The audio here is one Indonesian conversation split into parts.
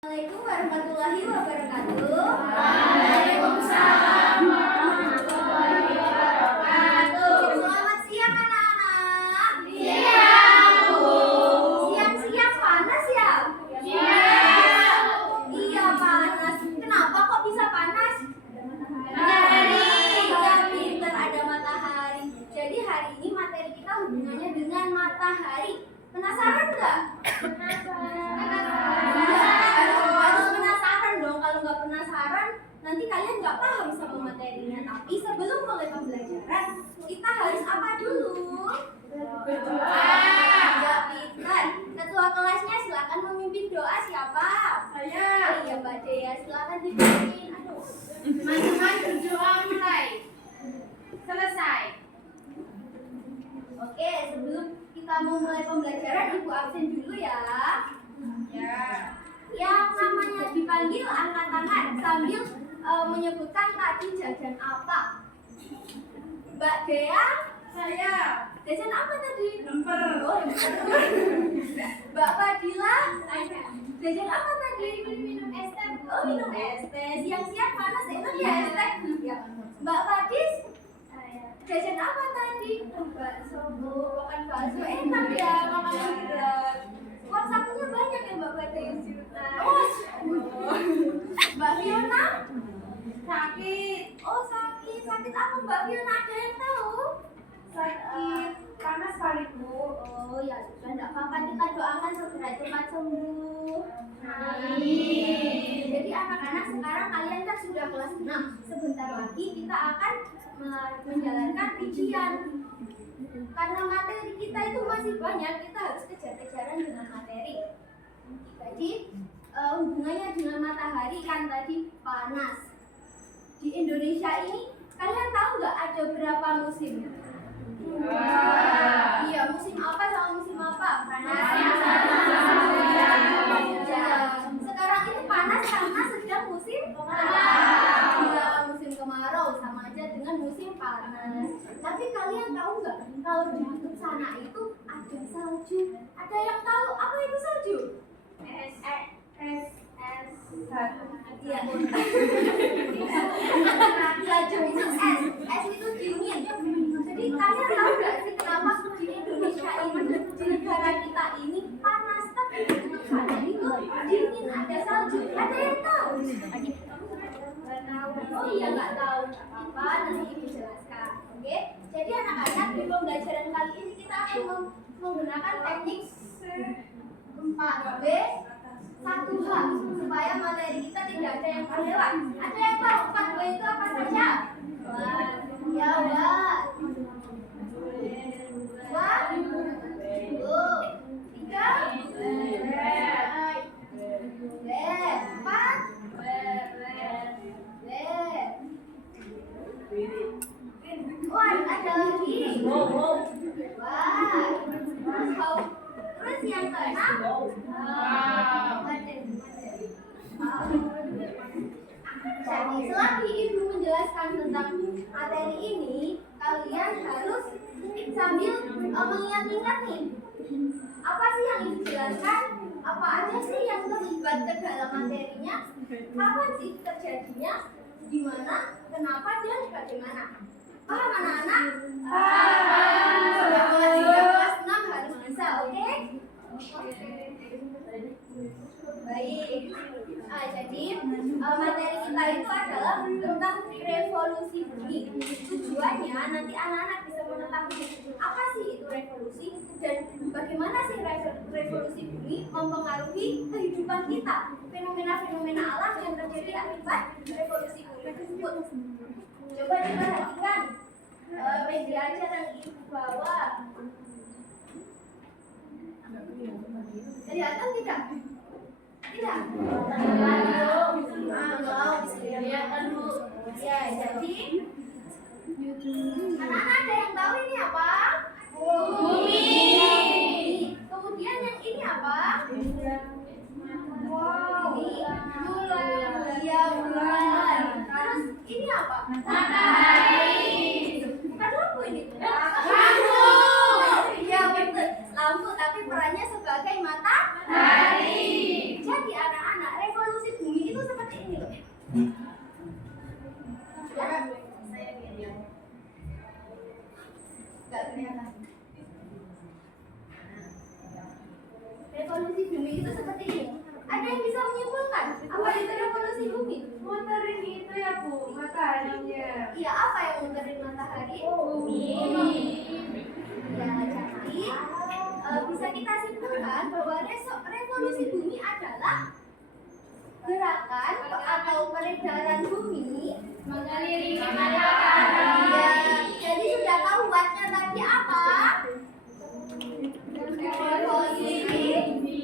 Assalamualaikum warahmatullahi wabarakatuh. Waalaikumsalam warahmatullahi wabarakatuh. Selamat siang anak-anak. Siang, Bu. Siang-siang panas ya? Iya. Iya panas. Kenapa kok bisa panas? Matahari. Ya pinter, ada matahari. Jadi hari ini materi kita hubungannya dengan matahari. Penasaran nggak? Harus penasaran dong. Kalau nggak penasaran, nanti kalian nggak paham sama materinya. Tapi sebelum mulai pembelajaran, kita harus apa dulu? Berdoa. Ya pintar. Ketua kelasnya silakan memimpin doa. Siapa? Saya. Iya Mbak Dea, silakan dipimpin. Aduh. Teman-teman berdoa mulai. Selesai. Oke, sebelum kita memulai pembelajaran, Ibu absen dulu ya. Ya. Yang namanya dipanggil angkat tangan sambil menyebutkan tadi jajan apa. Mbak Dea, Saya. jajan apa tadi? Lemper. Oh, lemper. Mbak Fadila, jajan apa tadi? Minum es teh. Oh, minum es teh. Siang-siang panas enak ya es teh. Ya. Mbak Fadis, jajan apa tadi? Bakso, Bu. Makan bakso enak ya, makan berat. Uang sakunya banyak ya Mbak Fadis. Oh, Mbak Fiona, Sakit. oh sakit. Sakit apa Mbak Fiona? Ada yang tahu? Sakit. Panas kali, Bu. Oh ya sudah, tidak apa-apa, kita doakan segera cepat sembuh. Amin. Jadi anak-anak sekarang kalian kan sudah kelas 6. Sebentar lagi kita akan menjalankan ujian. Karena materi kita itu masih banyak, kita harus kejar-kejaran dengan materi. Jadi hubungannya dengan matahari kan tadi panas. Di Indonesia ini kalian tahu nggak ada berapa musim? Iya, musim apa sama musim apa? Panas. Sekarang itu panas karena sedang musim kemarau. Iya, musim kemarau sama aja dengan musim panas. Tapi kalian tahu nggak kalau di kutub sana itu ada salju? Ada yang tahu apa itu salju? Es. Iya. Salju itu es. Es itu dingin. Jadi kalian tahu nggak sih kenapa di Indonesia ini, di negara kita ini panas, tapi di kutub sana itu dingin, ada salju? Ada yang tahu? Oh iya, nggak tahu. Apa nanti Ibu jelaskan. Oke? Jadi anak-anak, di pembelajaran kali ini kita akan menggunakan teknik 4B 1H supaya materi kita tidak ada yang terlewat. Ada yang tahu 4B itu apa saja? Ya udah. 2, 3, Wah, ada lagi. Wah. Terus yang keenam. Jadi selagi Ibu menjelaskan tentang materi ini, kalian harus sambil mengingat-ingat nih. Apa sih yang Ibu jelaskan? Apa aja sih yang terlibat ke dalam materinya? Kapan sih terjadinya? Di mana? Kenapa dan bagaimana? Paham anak-anak? Sudah kelas 3, kelas 6 harus bisa, oke? Baik. Jadi materi kita itu adalah tentang revolusi bumi. Tujuannya nanti anak-anak bisa mengetahui apa sih itu revolusi dan bagaimana sih revolusi bumi mempengaruhi kehidupan kita. Fenomena-fenomena alam yang terjadi akibat revolusi bumi tersebut. Coba diperhatikan media ajar yang Ibu bawa. Kelihatan tidak? Tidak. Kelihatan Bu. Ya, jadi anak-anak ada yang tahu ini apa? Bumi. Kemudian yang ini apa? Wow. Bulan. Ya, bulan. Terus ini apa? Matahari. Bukan lampu ini. Lampu. Iya betul. Lampu tapi perannya sebagai matahari. Jadi anak-anak, seperti ini. Ada yang bisa menyimpulkan apa itu revolusi bumi? Muterin itu ya Bu, mataharinya. Iya, apa yang muterin matahari? Bumi. Ya, jadi bisa kita simpulkan bahwa revolusi bumi adalah gerakan atau peredaran bumi Mengelilingi matahari. ya, jadi sudah tahu wattnya tadi apa? Revolusi bumi.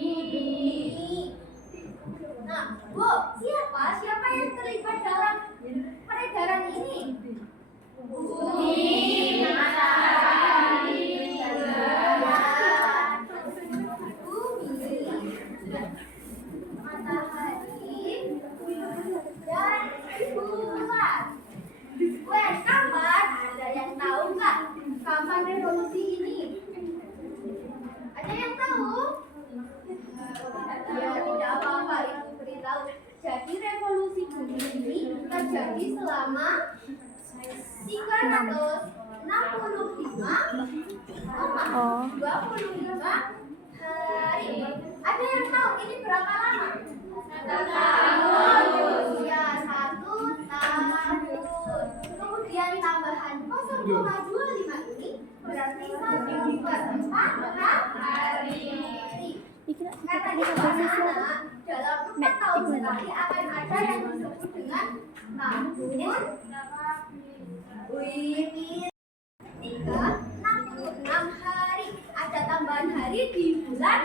Nah, Bu, siapa yang terlibat dalam peredaran ini? Bumi, matahari, matahari, dan bulan. Wes, kapan? Ada yang tahu nggak? Kapan revolusi ini? Ada yang tahu? Ya, tidak apa-apa, Ibu beritahu. Jadi revolusi bumi ini terjadi selama 365,25 hari. Ada yang tahu ini berapa lama? 1 tahun. Ya, 1 tahun. Kemudian tambahan 0,25 ini berarti 1/4 hari. Katanya anak-anak dalam 4 tahun sekali akan ada yang disebut dengan tahun Wih, 366 hari. Ada tambahan hari di bulan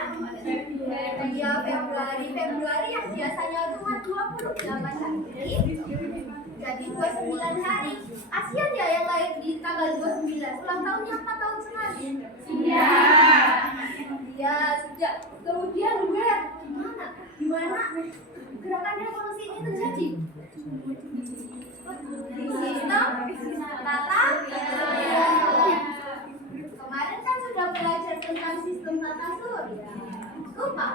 Februari yang biasanya cuma 28 hari. Jadi 29 hari. Kasihan ya yang lahir di tanggal 29. Ulang tahunnya 4 tahun sekali. Iya. Ya, sudah. Kemudian gimana gerakan revolusi ini terjadi? Di sistem tata surya. Kemarin kan sudah belajar tentang sistem tata surya. Lupa?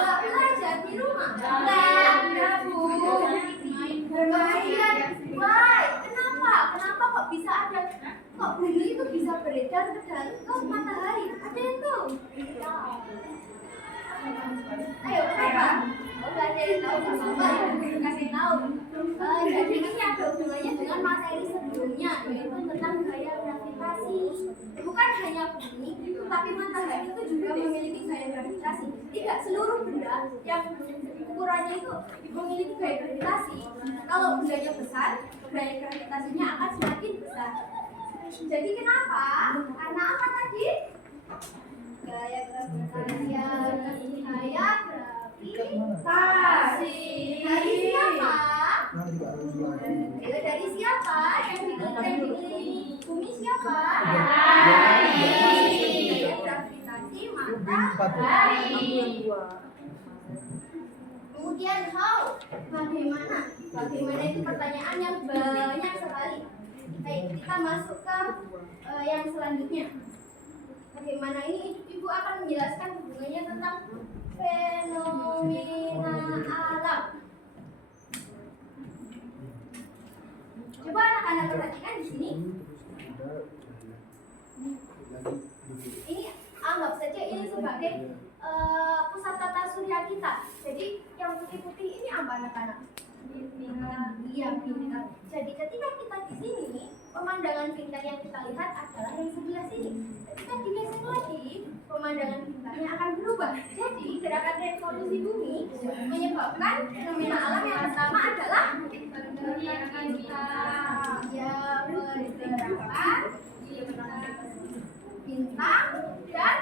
Nggak belajar di rumah? Enggak, Bu. Bermain. Why? Kenapa kok bisa ada? Kok bumi itu bisa beredar ke matahari? Ada yang tahu? Ayo, kenapa? Nggak ada yang tahu. Coba Ibu kasih tahu. Jadi ini ada hubungannya dengan materi sebelumnya, yaitu tentang gaya gravitasi. Bukan hanya bumi, tapi matahari itu juga memiliki gaya gravitasi. Tidak seluruh benda yang ukurannya itu memiliki gaya gravitasi. Kalau bendanya besar, gaya gravitasinya akan semakin besar. Jadi kenapa? Karena apa tadi? Gaya gravitasi. Dari siapa? Dari siapa? Yang dikelilingi bumi siapa? Gaya gravitasi matahari. Kemudian bagaimana? Bagaimana itu pertanyaan yang banyak sekali. Baik, kita masuk ke yang selanjutnya. Bagaimana ini Ibu akan menjelaskan hubungannya tentang fenomena alam. Coba anak-anak perhatikan di sini. Ini anggap saja ini sebagai pusat tata surya kita. Jadi yang putih-putih ini apa anak-anak? Bintang. Iya, bintang. Jadi ketika kita di sini, pemandangan bintang yang kita lihat adalah yang sebelah sini. Ketika digeser lagi, pemandangan bintangnya akan berubah. Jadi gerakan revolusi bumi menyebabkan fenomena alam yang pertama adalah pergerakan bintang. Ya, pergerakan bintang dan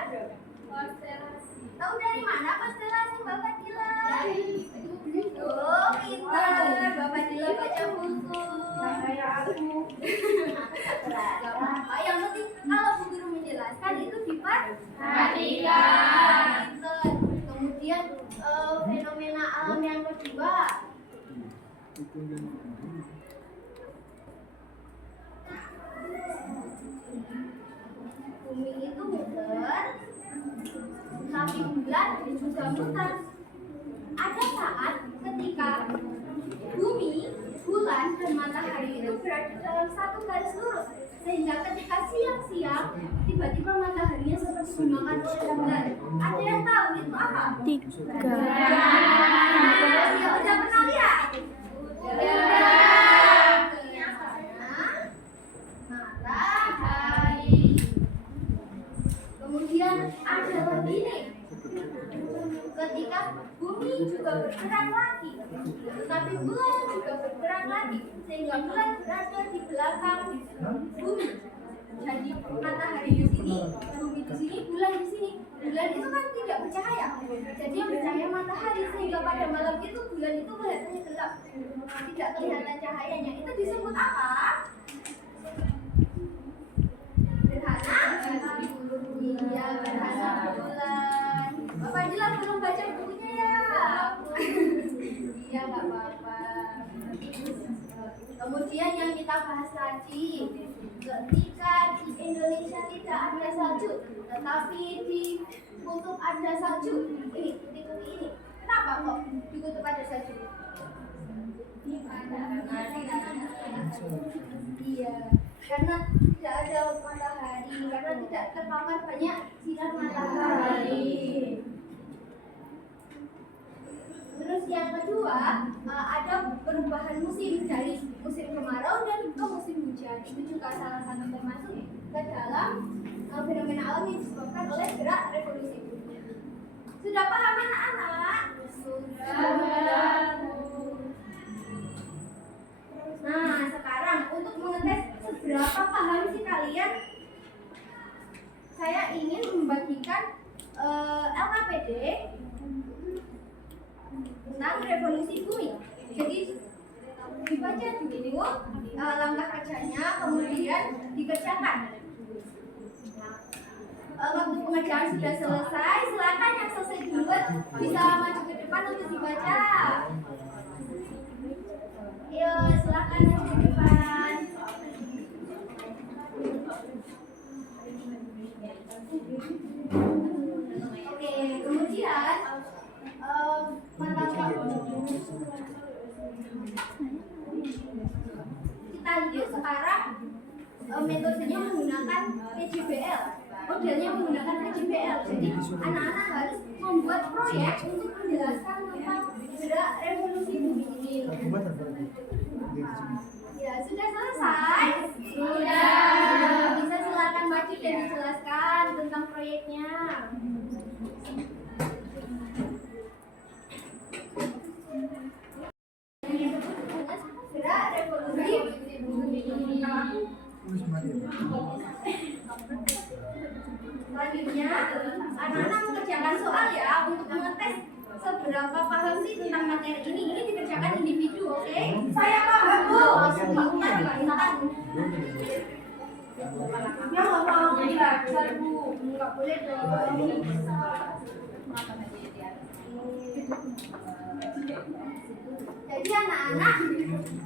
konstelasi. Tahu dari mana konstelasi Bapak Dila? Oh, pintar. Bapak Dila baca buku. Kayak aku. Gak apa-apa. Yang penting kalau Bu Guru menjelaskan itu Perhatikan. Pintar. Kemudian fenomena alam yang kedua. Bumi itu muter, tapi bulan juga muter. Ada saat ketika bumi, bulan, dan matahari itu berada dalam satu garis lurus. Sehingga ketika siang-siang tiba-tiba mataharinya seperti dimakan oleh bulan. Ada yang tahu itu apa? 3. Ya udah pernah lihat? Matahari. Kemudian ada lagi nih. Ketika bumi juga bergerak lagi, tetapi bulan juga bergerak lagi, sehingga bulan berada di belakang bumi. Jadi matahari di sini, bumi di sini, bulan di sini. Bulan itu kan tidak bercahaya, jadi yang bercahaya matahari, sehingga pada malam itu bulan itu kelihatannya gelap, tidak kelihatan cahayanya. Itu disebut apa? Gerhana? Iya, gerhana bulan. Bapak Jilan belum baca bukunya ya? Iya, nggak apa-apa. Kemudian yang kita bahas tadi, ketika di Indonesia tidak ada salju, tetapi di kutub ada salju. Ini, ikuti ini. Kenapa kok di kutub ada salju? Iya, karena tidak ada matahari, karena tidak terpapar banyak sinar matahari. Terus yang kedua, ada perubahan musim dari musim kemarau dan ke musim hujan. Itu juga salah satu termasuk ke dalam fenomena alam yang disebabkan oleh gerak revolusi bumi. Sudah paham anak-anak? Sudah. Nah, sekarang untuk mengetes seberapa paham sih kalian, saya ingin membagikan LKPD tentang revolusi bumi. Jadi dibaca dulu langkah kerjanya, kemudian dikerjakan. Waktu pengerjaan sudah selesai, silakan yang selesai duluan bisa maju ke depan untuk dibaca. Ayo, silakan maju ke depan. Oke, kemudian kita lihat sekarang metodenya menggunakan PJBL. Modelnya menggunakan PJBL. Jadi anak-anak harus membuat proyek untuk menjelaskan tentang gerak revolusi bumi ini. Ya, sudah selesai? Sudah. Bisa silakan maju dan dijelaskan tentang proyeknya. Gerak revolusi bumi. Selanjutnya, anak-anak mengerjakan soal ya untuk mengetes seberapa paham sih tentang materi ini. Ini dikerjakan individu, oke? Saya paham, Bu. Sebentar, bintang. Ya nggak mau belajar, Bu. Nggak boleh dong. Jadi anak-anak,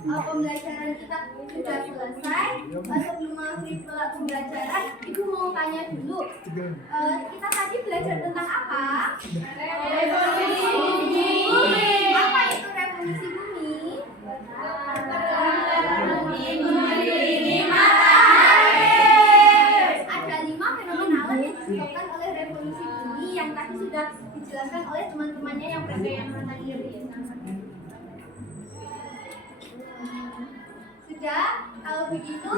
pembelajaran kita sudah selesai. Sebelum mengakhiri pembelajaran, Ibu mau tanya dulu. Kita tadi belajar tentang apa? Revolusi bumi. Apa itu revolusi bumi? Ini matahari. Ada 5 fenomena alam yang disebabkan oleh revolusi bumi yang tadi sudah dijelaskan oleh teman-temannya yang bergaya mata kiri. Sudah, kalau begitu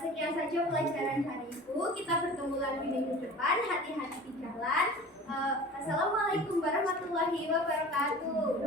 sekian saja pelajaran hari itu. Kita bertemu lagi minggu depan. Hati-hati di jalan. Assalamualaikum warahmatullahi wabarakatuh.